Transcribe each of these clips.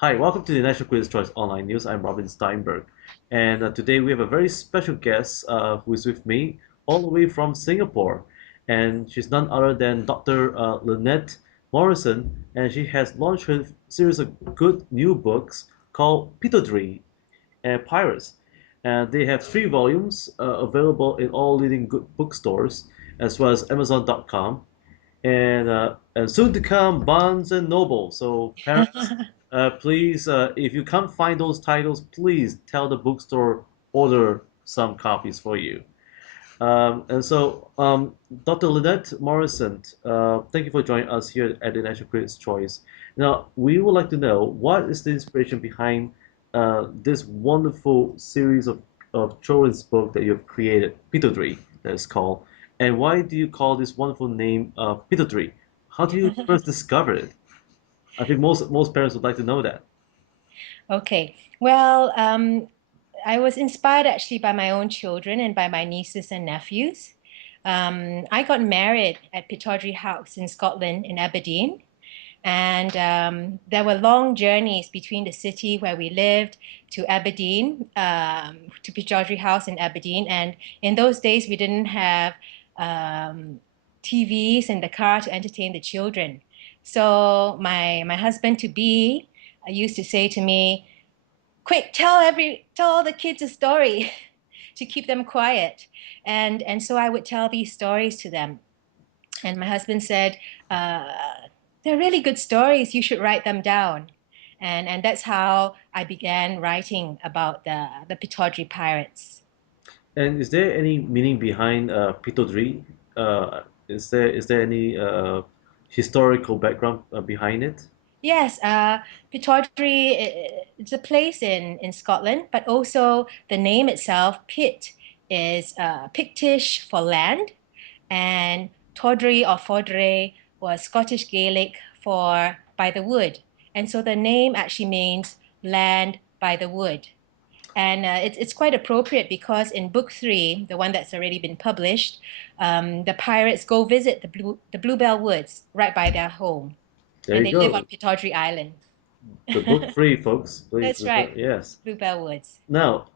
Hi, welcome to the National Critics' Choice Online News. I'm Robin Steinberg, and today we have a very special guest who is with me all the way from Singapore, and she's none other than Dr. Lynette Morrison, and she has launched her series of good new books called Pitodri and Pirates. And they have three volumes available in all leading good bookstores, as well as Amazon.com and soon to come Barnes and Noble. So parents, please, if you can't find those titles, please tell the bookstore order some copies for you. Dr. Lynette Morrison, thank you for joining us here at the National Critics' Choice. Now, we would like to know what is the inspiration behind this wonderful series of children's book that you've created, Pitodri, that is called, and why do you call this wonderful name Pitodri? How did you first discover it? I think most parents would like to know that. Okay. Well, I was inspired actually by my own children and by my nieces and nephews. I got married at Pittodrie House in Scotland, in Aberdeen. And there were long journeys between the city where we lived to Aberdeen, to Pittodrie House in Aberdeen. And in those days, we didn't have TVs in the car to entertain the children. So my husband to be used to say to me, quick, tell all the kids a story to keep them quiet. And so I would tell these stories to them. And my husband said, uh, they're really good stories. You should write them down. And that's how I began writing about the Pittodrie pirates. And is there any meaning behind Pitodri? Is there any historical background behind it? Yes, Pittodrie, it's a place in Scotland, but also the name itself, Pitt, is Pictish for land, and Tawdry or Fodre was Scottish Gaelic for by the wood. And so the name actually means land by the wood. And it's quite appropriate because in book three, the one that's already been published, the pirates go visit the Bluebell Woods right by their home, There and you they live on go. Pittodrie Island. The book three, folks. Please, That's right, yes. Bluebell Woods. Now,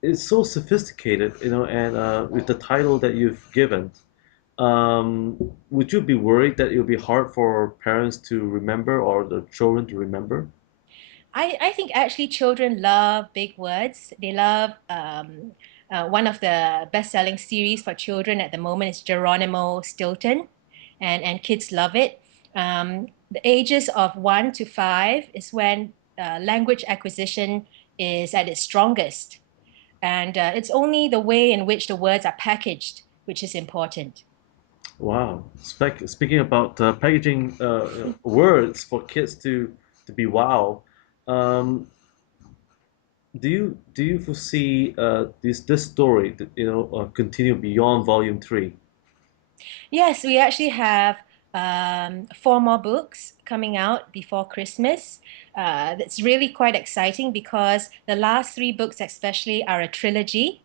it's so sophisticated, and with the title that you've given, would you be worried that it would be hard for parents to remember or the children to remember? I think actually children love big words. They love one of the best-selling series for children at the moment is Geronimo Stilton, and kids love it. The ages of 1 to 5 is when language acquisition is at its strongest, and it's only the way in which the words are packaged which is important. Wow. Speaking about packaging words for kids to be wow, um, do you foresee this story continue beyond volume three? Yes, we actually have four more books coming out before Christmas. That's really quite exciting because the last three books, especially, are a trilogy.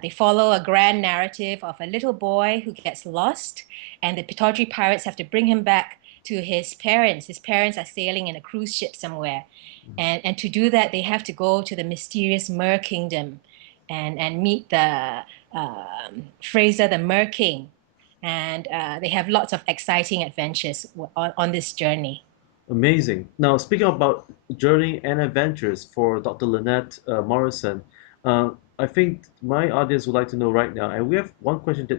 They follow a grand narrative of a little boy who gets lost, and the Pittodrie pirates have to bring him back to his parents. His parents are sailing in a cruise ship somewhere. And to do that, they have to go to the mysterious Mer Kingdom and meet the Fraser the Mer King, and they have lots of exciting adventures on this journey. Amazing. Now, speaking about journey and adventures for Dr. Lynette Morrison, I think my audience would like to know right now, and we have one question that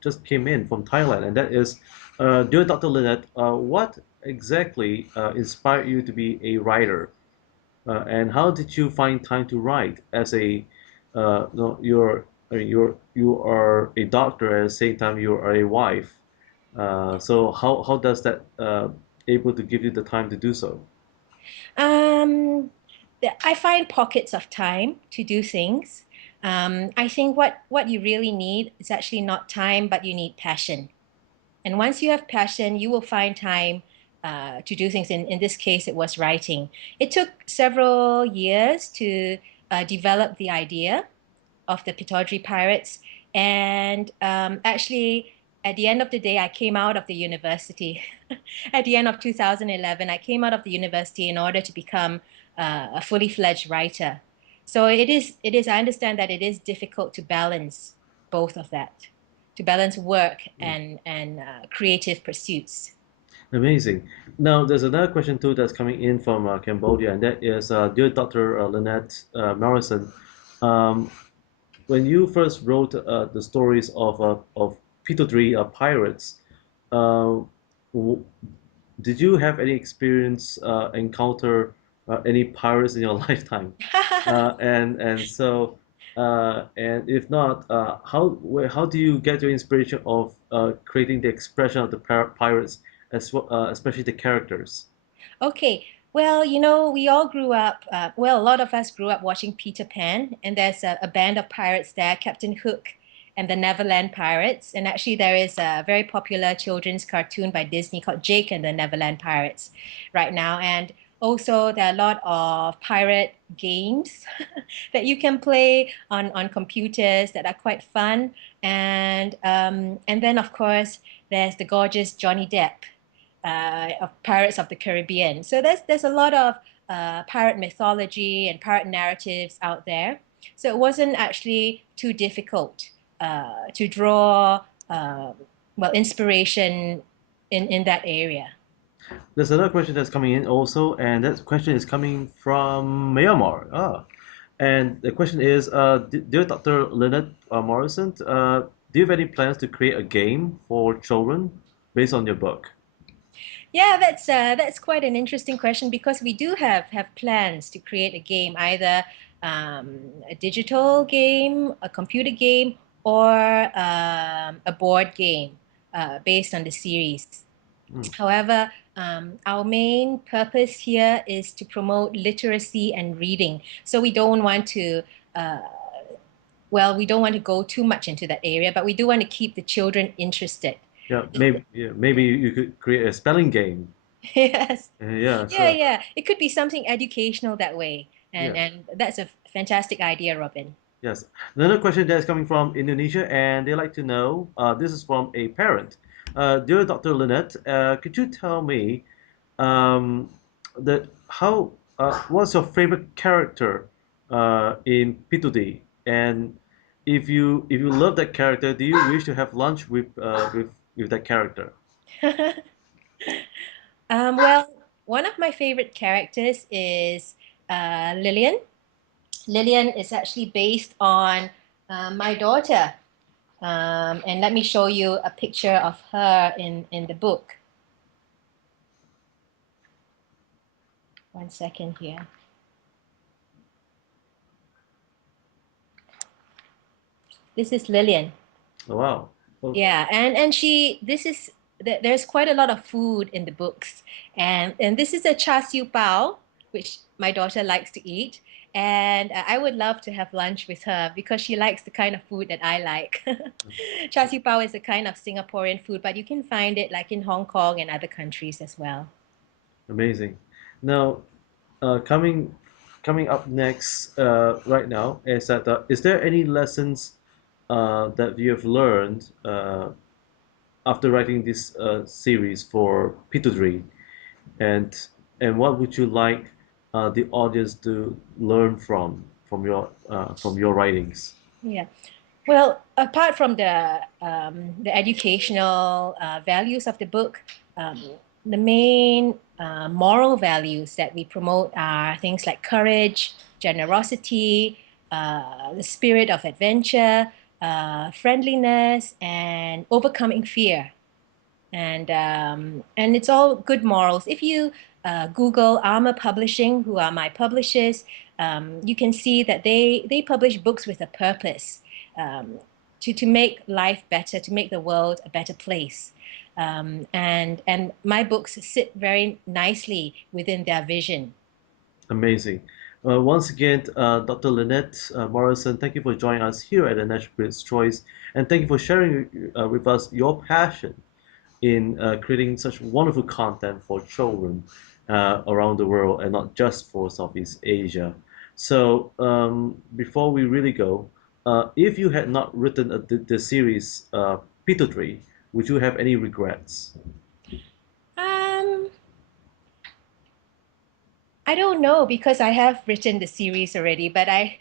just came in from Thailand, and that is, dear Dr. Lynette, what exactly inspired you to be a writer, and how did you find time to write as a, no, you are a doctor at the same time you are a wife. So how does that able to give you the time to do so? Um, I find pockets of time to do things. I think what you really need is actually not time, but you need passion. And once you have passion, you will find time to do things. In this case, it was writing. It took several years to develop the idea of the Pitodri pirates. And actually, at the end of the day, I came out of the university. At the end of 2011, I came out of the university in order to become a fully fledged writer. So I understand that it is difficult to balance both of that, to balance work Mm. and creative pursuits. Amazing. Now, there's another question too that's coming in from Cambodia, and that is, dear Dr. Lynette Morrison, um, when you first wrote the stories of P23 pirates, uh, w did you have any experience encounter any pirates in your lifetime? And if not, how do you get your inspiration of creating the expression of the pirates as well, especially the characters? Okay. Well, you know, we all grew up, well, a lot of us grew up watching Peter Pan, and there's a band of pirates there, Captain Hook and the Neverland Pirates. And actually, there is a very popular children's cartoon by Disney called Jake and the Neverland Pirates right now. And also, there are a lot of pirate games that you can play on computers that are quite fun. And then, of course, there's the gorgeous Johnny Depp of Pirates of the Caribbean. So there's a lot of pirate mythology and pirate narratives out there. So it wasn't actually too difficult to draw well inspiration in that area. There's another question that's coming in also, and that question is coming from Myanmar. And the question is, dear Dr. Lynette Morrison, do you have any plans to create a game for children based on your book? Yeah, that's quite an interesting question because we do have plans to create a game, either a digital game, a computer game, or a board game based on the series. Mm. However, our main purpose here is to promote literacy and reading. So we don't want to, uh, well, we don't want to go too much into that area, but we do want to keep the children interested. Maybe you could create a spelling game. Yes. Yeah, Yeah, sure. yeah. It could be something educational that way. And Yes. and that's a fantastic idea, Robin. Yes. Another question that is coming from Indonesia, and they like to know, this is from a parent. Dear Dr. Lynette, could you tell me what's your favorite character in P2D? And if you love that character, do you wish to have lunch with that character? Well, one of my favorite characters is Lillian. Lillian is actually based on my daughter. And let me show you a picture of her in the book. One second here. This is Lillian. Oh, wow. Oh, Yeah, and she this is there's quite a lot of food in the books, and this is a char siu bao, which my daughter likes to eat, and I would love to have lunch with her because she likes the kind of food that I like. Char siu bao is a kind of Singaporean food, but you can find it like in Hong Kong and other countries as well. amazing. Now, coming up next, right now, is that is there any lessons that you have learned after writing this series for P2 and and what would you like the audience to learn from your writings? Yeah. Well, apart from the educational values of the book, um, the main moral values that we promote are things like courage, generosity, the spirit of adventure, friendliness, and overcoming fear. And it's all good morals. If you Google Armor Publishing, who are my publishers, you can see that they publish books with a purpose, um, to make life better, to make the world a better place. And my books sit very nicely within their vision. Amazing. Once again, Dr. Lynette Morrison, thank you for joining us here at the National Critics' Choice, and thank you for sharing with us your passion in creating such wonderful content for children around the world and not just for Southeast Asia. So, before we really go, if you had not written the series P2, Would you have any regrets? Um, I don't know because I have written the series already, but I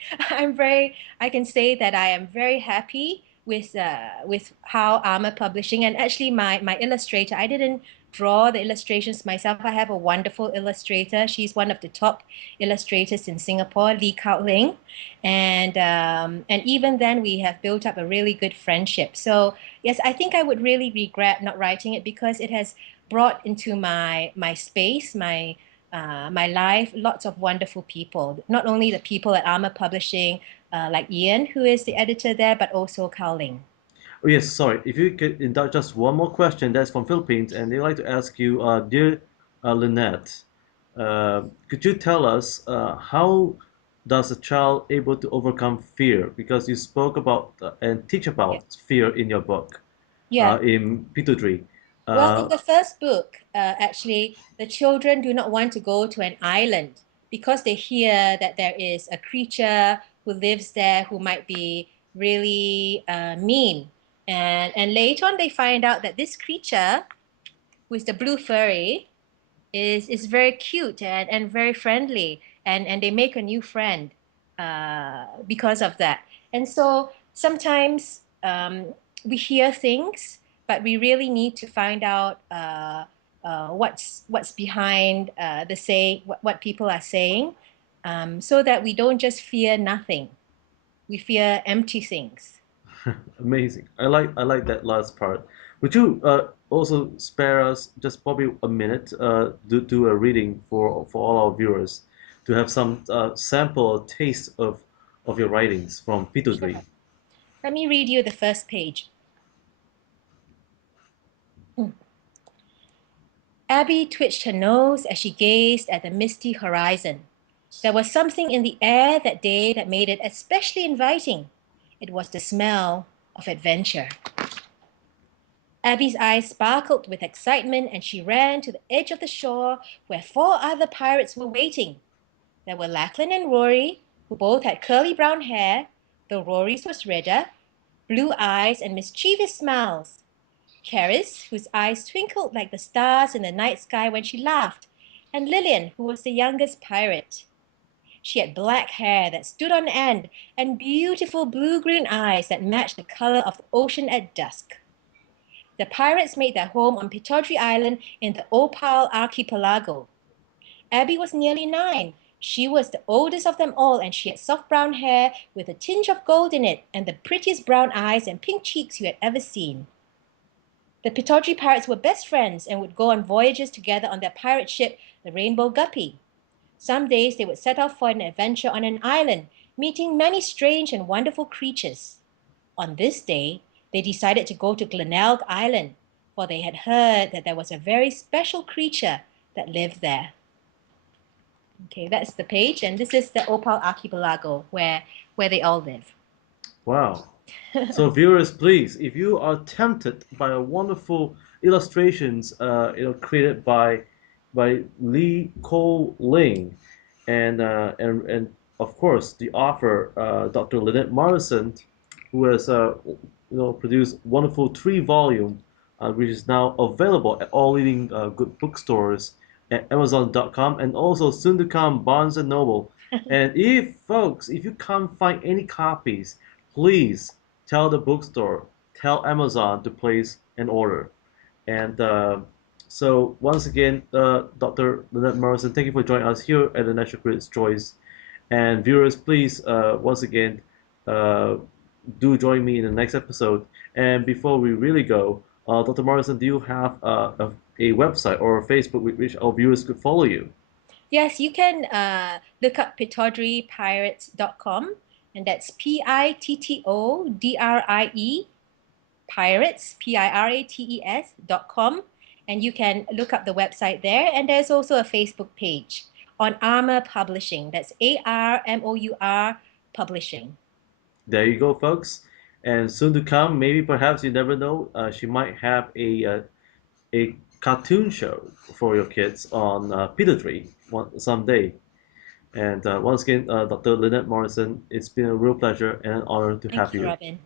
can say that I am very happy with how Armor Publishing and actually my illustrator. I didn't draw the illustrations myself. I have a wonderful illustrator. She's one of the top illustrators in Singapore, Lee Kao Ling, and even then we have built up a really good friendship. So yes, I think I would really regret not writing it because it has brought into my space, my life, lots of wonderful people. Not only the people at Armor Publishing, like Ian, who is the editor there, but also Kao Ling. Oh yes, sorry. If you could indulge just one more question, that's from Philippines, and they'd like to ask you, dear Lynette, could you tell us how does a child able to overcome fear? Because you spoke about and teach Yeah. about fear in your book, Yeah. in Pitodri. Well, in Uh, the first book, actually, the children do not want to go to an island because they hear that there is a creature who lives there who might be really mean. And later on, they find out that this creature, who is the blue furry, is very cute and very friendly, and they make a new friend because of that. And so sometimes we hear things, but we really need to find out what's behind the say what people are saying, so that we don't just fear nothing. We fear empty things. Amazing. I like that last part. Would you also spare us just probably a minute, do a reading for all our viewers to have some sample or taste of your writings from Pitodri? Sure. Let me read you the first page. Abby twitched her nose as she gazed at the misty horizon. There was something in the air that day that made it especially inviting. It was the smell of adventure. Abby's eyes sparkled with excitement and she ran to the edge of the shore where four other pirates were waiting. There were Lachlan and Rory, who both had curly brown hair, though Rory's was redder, blue eyes, and mischievous smiles. Charis, whose eyes twinkled like the stars in the night sky when she laughed, and Lillian, who was the youngest pirate. She had black hair that stood on end and beautiful blue-green eyes that matched the color of the ocean at dusk. The pirates made their home on Pitodri Island in the Opal Archipelago. Abby was nearly 9. She was the oldest of them all, and she had soft brown hair with a tinge of gold in it and the prettiest brown eyes and pink cheeks you had ever seen. The Pitodri pirates were best friends and would go on voyages together on their pirate ship, the Rainbow Guppy. Some days they would set off for an adventure on an island, meeting many strange and wonderful creatures. On this day, they decided to go to Glenelg Island, for they had heard that there was a very special creature that lived there. Okay, that's the page, and this is the Opal Archipelago where they all live. Wow. So viewers, please, if you are tempted by a wonderful illustrations, created by Lee Ko Ling, and of course the author, Dr. Lynette Morrison, who has produced wonderful 3 volume, which is now available at all leading good bookstores at Amazon.com and also soon to come Barnes and Noble. And if folks, if you can't find any copies, please tell the bookstore, tell Amazon to place an order. And so once again, Dr. Lynette Morrison, thank you for joining us here at the National Critics' Choice. And viewers, please, once again, uh, do join me in the next episode. And before we really go, Dr. Morrison, do you have a website or a Facebook with which our viewers could follow you? Yes, you can look up pitodripirates.com, and that's Pittodrie pirates, pirates.com. And you can look up the website there. And there's also a Facebook page on Armor Publishing. That's ARMOUR Publishing. There you go, folks. And soon to come, maybe perhaps you never know, she might have a cartoon show for your kids on Pedigree someday. And once again, Dr. Lynette Morrison, it's been a real pleasure and an honor to Thank have you, you. Robin.